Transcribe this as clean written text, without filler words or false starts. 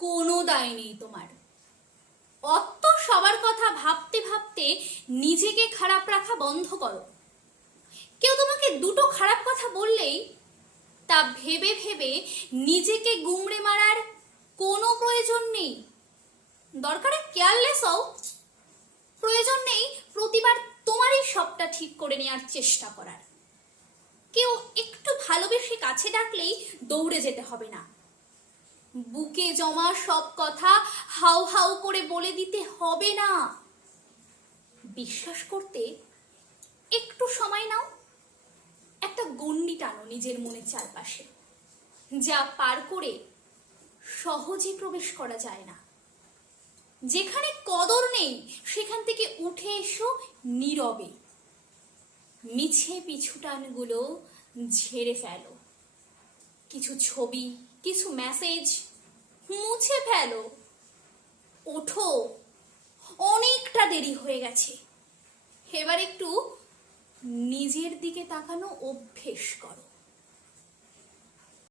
কোনো দায় নেই তোমার। অত সবার কথা ভাবতে ভাবতে নিজেকে খারাপ রাখা বন্ধ করো। কেউ তোমাকে দুটো খারাপ কথা বললেই তা ভেবে ভেবে নিজেকে গুমড়ে মারার কোনো প্রয়োজন নেই। দরকারে কেয়ারলেস হও। প্রয়োজন নেই প্রতিবার তোমারই সবটা ঠিক করে নেওয়ার চেষ্টা করার। কেউ একটু ভালোবেসে কাছে ডাকলেই দৌড়ে যেতে হবে না। বুকে জমা সব কথা হাউ হাউ করে বলে দিতে হবে না। বিশ্বাস করতে একটু সময় নাও। একটা গণ্ডি টানো নিজের মনের চারপাশে, যা পার করে সহজে প্রবেশ করা যায় না। যেখানে কদর নেই সেখান থেকে উঠে এসো নীরবে। মিছে পিছুটানগুলো ঝেড়ে ফেলো। কিছু ছবি, কিছু মেসেজ মুছে ফেলো। ওঠো, অনেকটা দেরি হয়ে গেছে। এবার একটু নিজের দিকে তাকানো অভ্যেস করো।